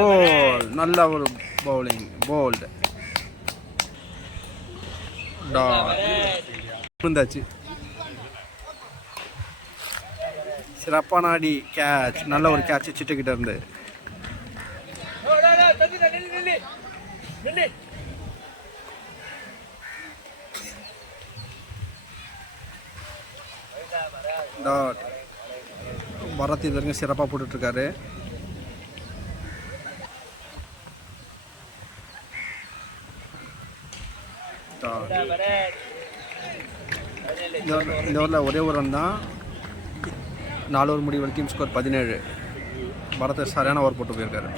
போல் நல்ல ஒரு bowling bolt இருந்தாச்சு. சிறப்பான அடி கேட்ச், நல்ல ஒரு கேட்ச் சிட்டுக்கிட்ட இருந்து. பரத் இது வரைக்கும் சிறப்பாக போட்டுட்ருக்காரு. இந்த ஓவரில் ஒரே ஒரு ரன் தான். 4 ஓவர் முடிவு ஸ்கோர் 17. பரத் சரியான ஓவர் போட்டு போயிருக்காரு.